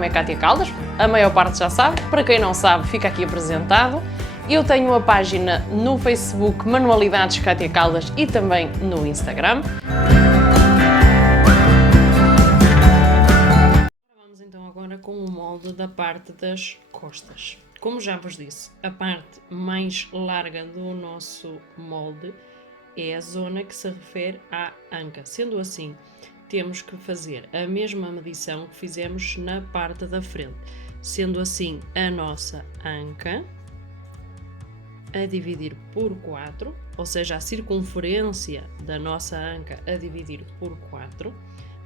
nome é Cátia Caldas, a maior parte já sabe, para quem não sabe fica aqui apresentado. Eu tenho uma página no Facebook Manualidades Cátia Caldas e também no Instagram. Vamos então agora com o molde da parte das costas. Como já vos disse, a parte mais larga do nosso molde é a zona que se refere à anca. Sendo assim, temos que fazer a mesma medição que fizemos na parte da frente. Sendo assim, a nossa anca a dividir por 4, ou seja, a circunferência da nossa anca a dividir por 4.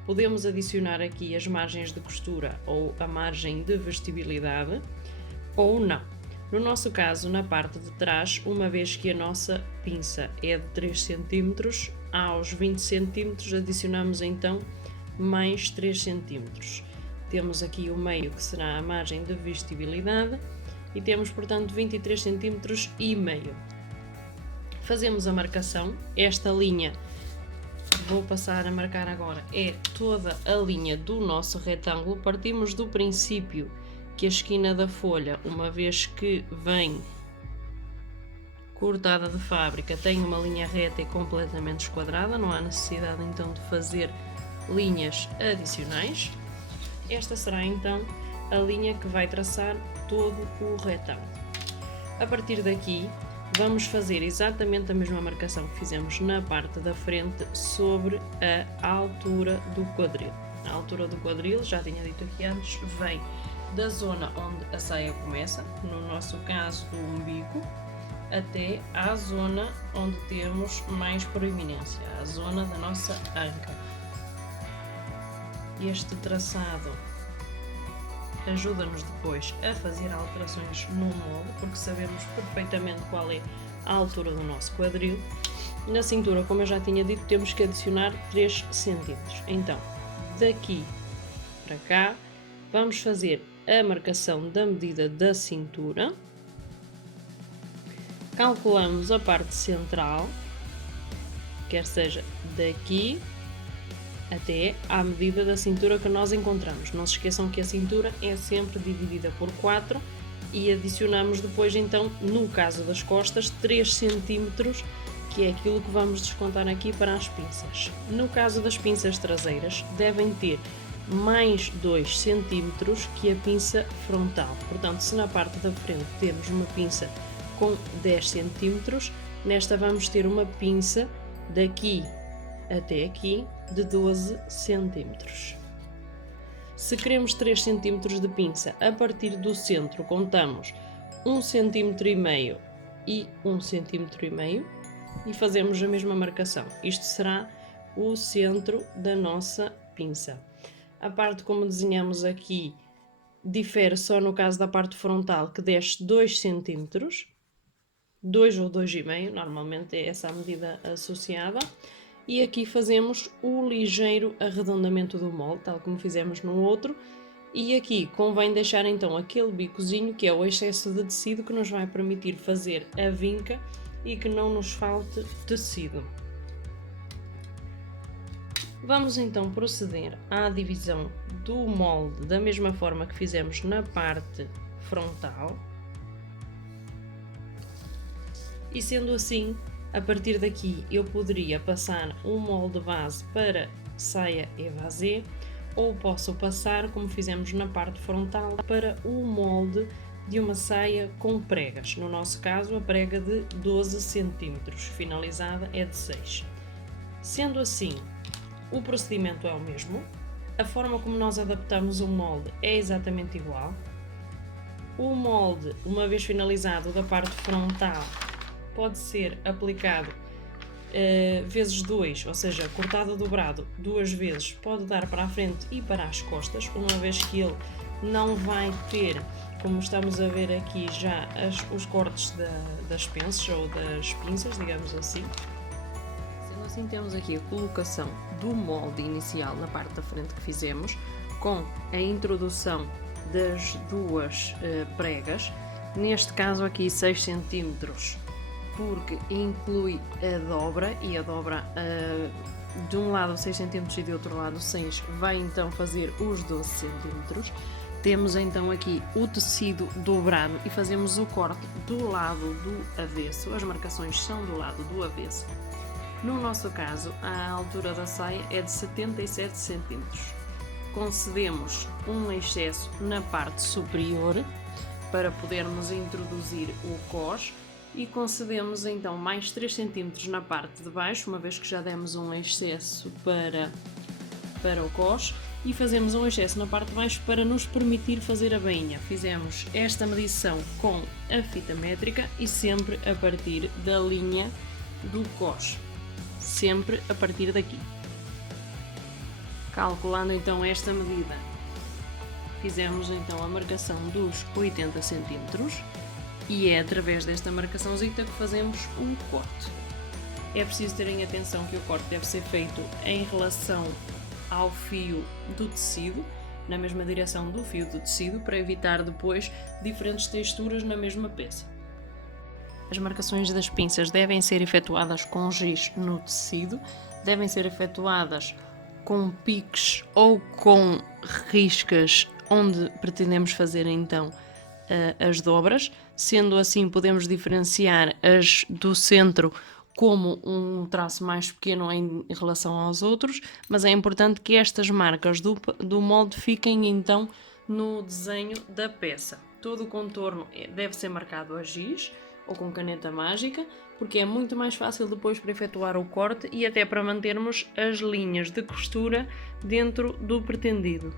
Podemos adicionar aqui as margens de costura ou a margem de vestibilidade, ou não. No nosso caso, na parte de trás, uma vez que a nossa pinça é de 3 cm, aos 20 cm adicionamos então mais 3 cm. Temos aqui o meio que será a margem de vestibilidade e temos, portanto, 23 cm e meio. Fazemos a marcação. Esta linha, vou passar a marcar agora, é toda a linha do nosso retângulo. Partimos do princípio que a esquina da folha, uma vez que vem cortada de fábrica, tem uma linha reta e completamente esquadrada, não há necessidade então de fazer linhas adicionais. Esta será então a linha que vai traçar todo o retângulo. A partir daqui vamos fazer exatamente a mesma marcação que fizemos na parte da frente sobre a altura do quadril. A altura do quadril, já tinha dito aqui antes, vem da zona onde a saia começa, no nosso caso do umbigo, até à zona onde temos mais proeminência, a zona da nossa anca. Este traçado ajuda-nos depois a fazer alterações no molde, porque sabemos perfeitamente qual é a altura do nosso quadril. Na cintura, como eu já tinha dito, temos que adicionar 3 cm. Então, daqui para cá, vamos fazer a marcação da medida da cintura. Calculamos a parte central, quer seja daqui até à medida da cintura que nós encontramos. Não se esqueçam que a cintura é sempre dividida por 4 e adicionamos depois, então, no caso das costas, 3 cm, que é aquilo que vamos descontar aqui para as pinças. No caso das pinças traseiras, devem ter mais 2 cm que a pinça frontal. Portanto, se na parte da frente temos uma pinça com 10 cm, nesta vamos ter uma pinça daqui até aqui de 12 cm. Se queremos 3 cm de pinça, a partir do centro contamos 1,5 cm e 1,5 cm e fazemos a mesma marcação. Isto será o centro da nossa pinça. A parte como desenhamos aqui difere só no caso da parte frontal, que desce 2 cm, 2 ou 2,5, normalmente é essa a medida associada. E aqui fazemos o ligeiro arredondamento do molde, tal como fizemos no outro. E aqui convém deixar então aquele bicozinho, que é o excesso de tecido, que nos vai permitir fazer a vinca e que não nos falte tecido. Vamos então proceder à divisão do molde da mesma forma que fizemos na parte frontal. E sendo assim, a partir daqui eu poderia passar um molde base para saia évasé, ou posso passar, como fizemos na parte frontal, para o molde de uma saia com pregas. No nosso caso, a prega de 12 cm, finalizada é de 6. Sendo assim, o procedimento é o mesmo, a forma como nós adaptamos o molde é exatamente igual. O molde, uma vez finalizado da parte frontal, pode ser aplicado vezes 2, ou seja, cortado dobrado 2 vezes, pode dar para a frente e para as costas, uma vez que ele não vai ter, como estamos a ver aqui já, os cortes das penças ou das pinças, digamos assim. Sendo assim, temos aqui a colocação do molde inicial na parte da frente que fizemos, com a introdução das duas pregas, neste caso aqui 6 cm, porque inclui a dobra, e a dobra de um lado 6 cm e de outro lado 6, vai então fazer os 12 cm. Temos então aqui o tecido dobrado e fazemos o corte do lado do avesso. As marcações são do lado do avesso. No nosso caso, a altura da saia é de 77 cm. Concedemos um excesso na parte superior para podermos introduzir o cós e concedemos então mais 3 cm na parte de baixo, uma vez que já demos um excesso para o cós, e fazemos um excesso na parte de baixo para nos permitir fazer a bainha. Fizemos esta medição com a fita métrica e sempre a partir da linha do cós, sempre a partir daqui. Calculando então esta medida, fizemos então a marcação dos 80 cm e é através desta marcaçãozita que fazemos o corte. É preciso terem atenção que o corte deve ser feito em relação ao fio do tecido, na mesma direção do fio do tecido, para evitar depois diferentes texturas na mesma peça. As marcações das pinças devem ser efetuadas com giz no tecido, devem ser efetuadas com piques ou com riscas onde pretendemos fazer então as dobras. Sendo assim, podemos diferenciar as do centro como um traço mais pequeno em relação aos outros, mas é importante que estas marcas do molde fiquem então no desenho da peça. Todo o contorno deve ser marcado a giz ou com caneta mágica, porque é muito mais fácil depois para efetuar o corte e até para mantermos as linhas de costura dentro do pretendido.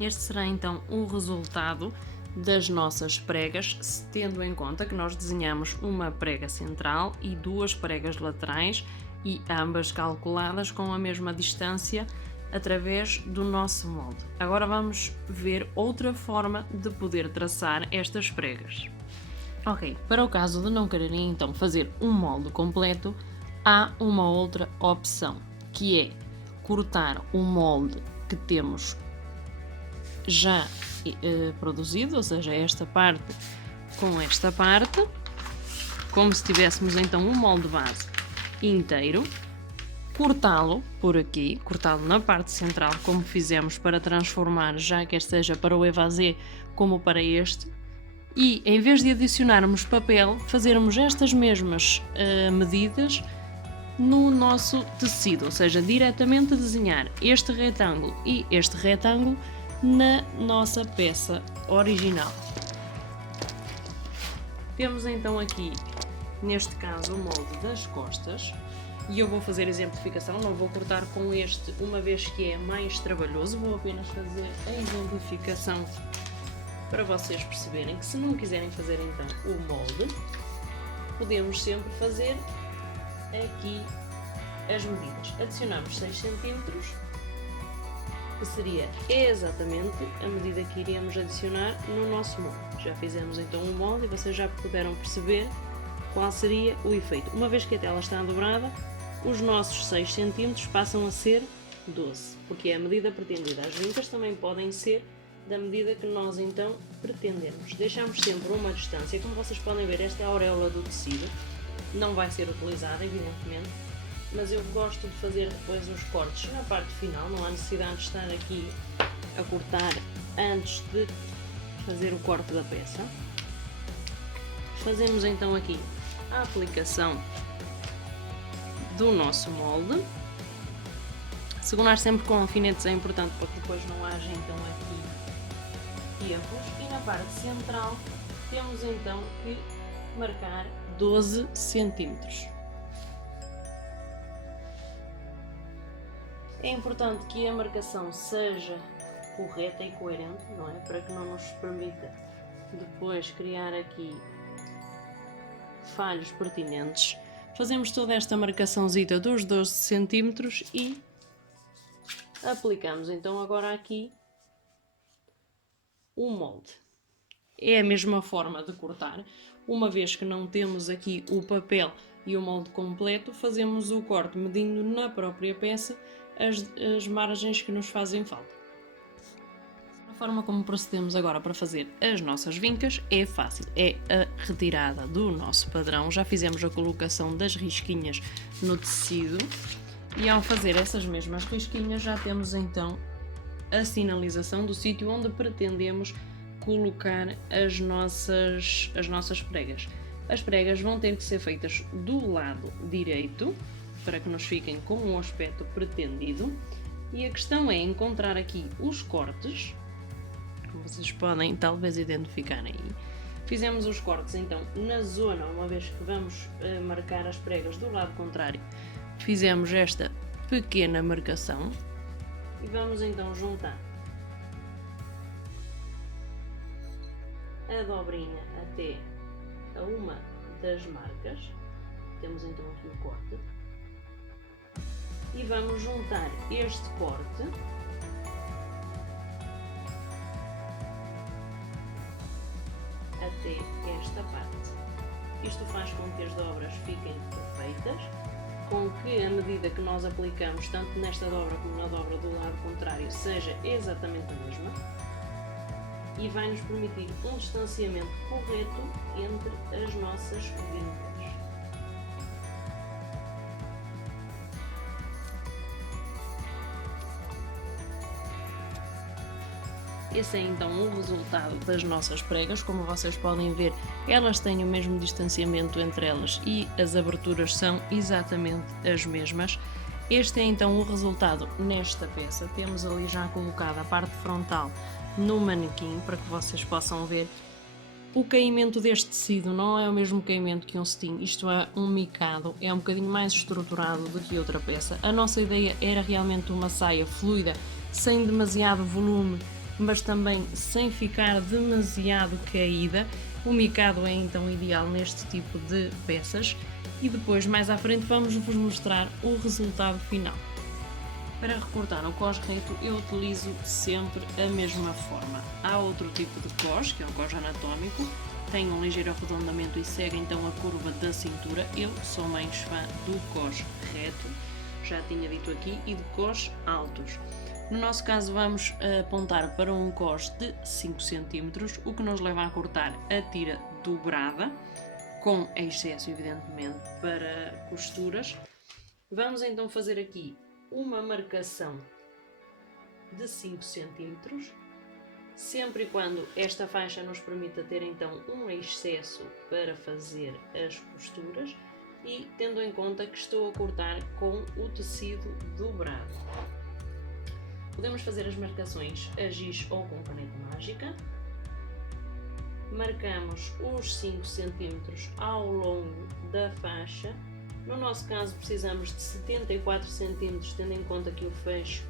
Este será então o resultado das nossas pregas, tendo em conta que nós desenhamos uma prega central e 2 pregas laterais, e ambas calculadas com a mesma distância através do nosso molde. Agora vamos ver outra forma de poder traçar estas pregas. Ok, para o caso de não quererem então fazer um molde completo, há uma outra opção, que é cortar o molde que temos já produzido, ou seja, esta parte com esta parte, como se tivéssemos então um molde base inteiro, cortá-lo por aqui, cortá-lo na parte central, como fizemos para transformar, já quer seja para o evasê como para este, e em vez de adicionarmos papel, fazermos estas mesmas medidas no nosso tecido, ou seja, diretamente desenhar este retângulo e este retângulo na nossa peça original. Temos então aqui, neste caso, o molde das costas, e eu vou fazer exemplificação, não vou cortar com este, uma vez que é mais trabalhoso, vou apenas fazer a exemplificação para vocês perceberem que, se não quiserem fazer então o molde, podemos sempre fazer aqui as medidas. Adicionamos 6 cm, que seria exatamente a medida que iríamos adicionar no nosso molde. Já fizemos então o molde e vocês já puderam perceber qual seria o efeito. Uma vez que a tela está dobrada, os nossos 6 cm passam a ser 12, porque é a medida pretendida. As vincas também podem ser da medida que nós então pretendemos. Deixamos sempre uma distância. Como vocês podem ver, esta é a auréola do tecido, não vai ser utilizada evidentemente, mas eu gosto de fazer depois os cortes na parte final, não há necessidade de estar aqui a cortar antes de fazer o corte da peça. Fazemos então aqui a aplicação do nosso molde. Segurar sempre com alfinetes é importante para que depois não haja então aqui erros, e na parte central temos então que marcar 12 cm. É importante que a marcação seja correta e coerente, não é? Para que não nos permita depois criar aqui falhos pertinentes. Fazemos toda esta marcaçãozita dos 12 cm e aplicamos então agora aqui o molde. É a mesma forma de cortar, uma vez que não temos aqui o papel e o molde completo, fazemos o corte medindo na própria peça as margens que nos fazem falta. A forma como procedemos agora para fazer as nossas vincas é fácil, é a retirada do nosso padrão. Já fizemos a colocação das risquinhas no tecido e ao fazer essas mesmas risquinhas já temos então a sinalização do sítio onde pretendemos colocar as nossas pregas. As pregas vão ter que ser feitas do lado direito para que nos fiquem com o aspecto pretendido, e a questão é encontrar aqui os cortes, como vocês podem talvez identificar aí. Fizemos os cortes então na zona, uma vez que vamos marcar as pregas do lado contrário, fizemos esta pequena marcação e vamos então juntar a dobrinha até a uma das marcas. Temos então aqui o corte e vamos juntar este corte até esta parte. Isto faz com que as dobras fiquem perfeitas, com que a medida que nós aplicamos tanto nesta dobra como na dobra do lado contrário seja exatamente a mesma, e vai nos permitir um distanciamento correto entre as nossas vincas. Esse é então o resultado das nossas pregas. Como vocês podem ver, elas têm o mesmo distanciamento entre elas e as aberturas são exatamente as mesmas. Este é então o resultado nesta peça. Temos ali já colocada a parte frontal no manequim para que vocês possam ver. O caimento deste tecido não é o mesmo caimento que um cetim, isto é um micado, é um bocadinho mais estruturado do que outra peça. A nossa ideia era realmente uma saia fluida, sem demasiado volume, mas também sem ficar demasiado caída. O micado é então ideal neste tipo de peças e depois mais à frente vamos vos mostrar o resultado final. Para recortar o cós reto eu utilizo sempre a mesma forma. Há outro tipo de cós, que é um cós anatómico, tem um ligeiro arredondamento e segue então a curva da cintura. Eu sou mais fã do cós reto, já tinha dito aqui, e de cós altos. No nosso caso vamos apontar para um cós de 5 cm, o que nos leva a cortar a tira dobrada, com excesso evidentemente para costuras. Vamos então fazer aqui uma marcação de 5 cm, sempre e quando esta faixa nos permita ter então um excesso para fazer as costuras e tendo em conta que estou a cortar com o tecido dobrado. Podemos fazer as marcações a giz ou com caneta mágica. Marcamos os 5 cm ao longo da faixa. No nosso caso precisamos de 74 cm, tendo em conta que o fecho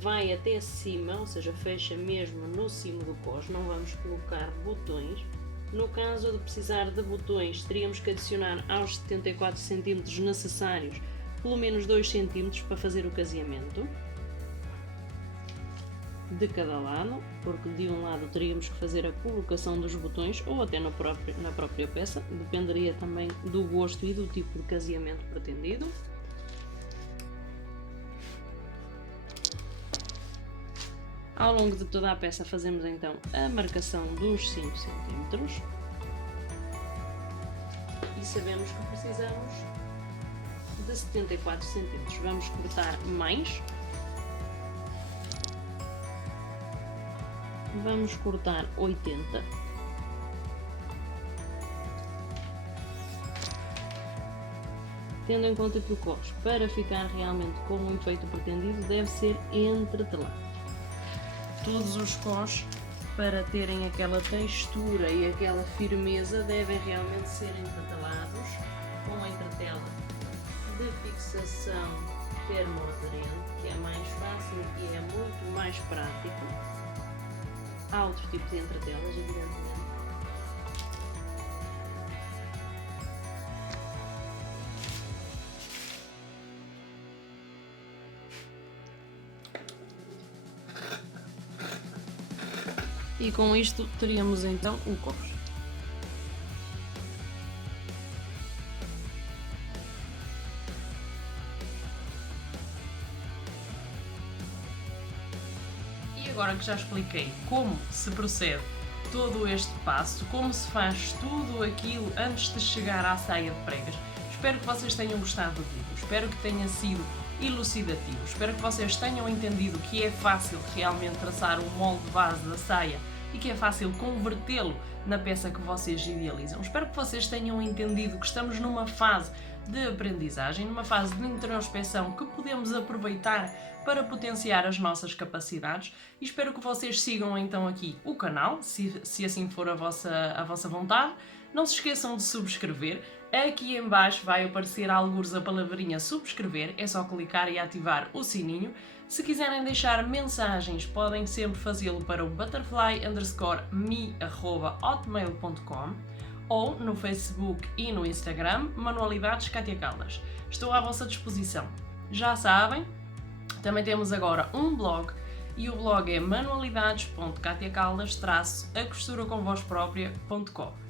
vai até cima, ou seja, fecha mesmo no cimo do cós, não vamos colocar botões. No caso de precisar de botões, teríamos que adicionar aos 74 cm necessários pelo menos 2 cm para fazer o caseamento de cada lado, porque de um lado teríamos que fazer a colocação dos botões ou até na própria peça, dependeria também do gosto e do tipo de caseamento pretendido. Ao longo de toda a peça fazemos então a marcação dos 5 cm e sabemos que precisamos de 74 cm. Vamos cortar mais. Vamos cortar 80. Tendo em conta que o cós, para ficar realmente com o efeito pretendido, deve ser entretelado. Todos os cós, para terem aquela textura e aquela firmeza, devem realmente ser entretelados com a entretela de fixação termoaderente, que é mais fácil e é muito mais prático. Há outros tipos de entretelas, evidentemente. E com isto teríamos então o cós. Agora que já expliquei como se procede todo este passo, como se faz tudo aquilo antes de chegar à saia de pregas, espero que vocês tenham gostado do vídeo, espero que tenha sido elucidativo. Espero que vocês tenham entendido que é fácil realmente traçar um molde base da saia e que é fácil convertê-lo na peça que vocês idealizam. Espero que vocês tenham entendido que estamos numa fase de aprendizagem, numa fase de introspecção que podemos aproveitar para potenciar as nossas capacidades e espero que vocês sigam então aqui o canal, se assim for a vossa vontade. Não se esqueçam de subscrever. Aqui em baixo vai aparecer algures a palavrinha subscrever, é só clicar e ativar o sininho. Se quiserem deixar mensagens, podem sempre fazê-lo para o butterfly_me@hotmail.com ou no Facebook e no Instagram, Manualidades Kátia Caldas. Estou à vossa disposição. Já sabem, também temos agora um blog e o blog é manualidades.katiacaldas-acosturacomvospropria.com.